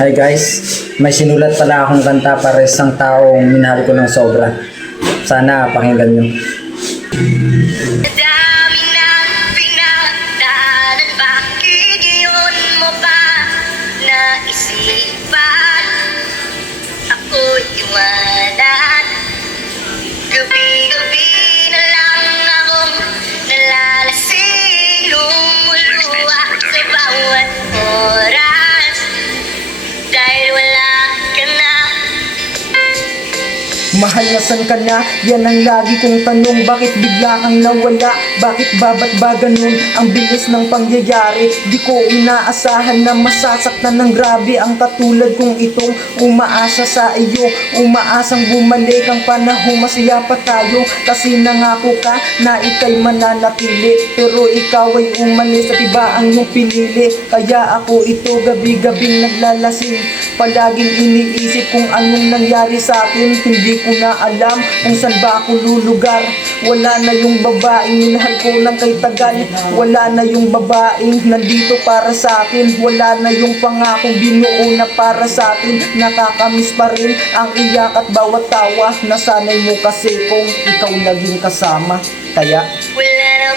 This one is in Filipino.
Hi guys, may sinulat pala akong kanta para sa isang taong minahal ko ng sobra. Sana pakinggan nyo. Dami ng pinagdaanan, bakit yun mo ba naisipan ako'y iwanan? Gabi-gabi na lang akong nalalasing, lumuluwa sa bawat oras dahil wala ka na. Mahal na san ka na? Yan ang lagi kong tanong. Bakit bigla kang nawala? Bakit ba't ba ganun? Ang bilis ng pangyayari. Di ko inaasahan na masasaktan ng grabe ang katulad kong itong umaasa sa iyo. Umaasang bumalik ang panahong masaya pa tayo. Kasi nangako ka na ika'y mananatili, pero ikaw ay umalis at iba ang iyong pinili. Kaya ako ito gabi-gabing naglalasing, palaging iniisip kung anong nangyari sa akin. Hindi ko na alam kung saan ba ako lulugar. Wala na yung babaeng minahal ko ng kay tagal. Wala na yung babaeng nandito para sa akin. Wala na yung pangakong binuo na para sa akin. Nakakamiss pa rin ang iyak at bawat tawa. Nasanay mo kasi kung ikaw naging kasama. Kaya Wala na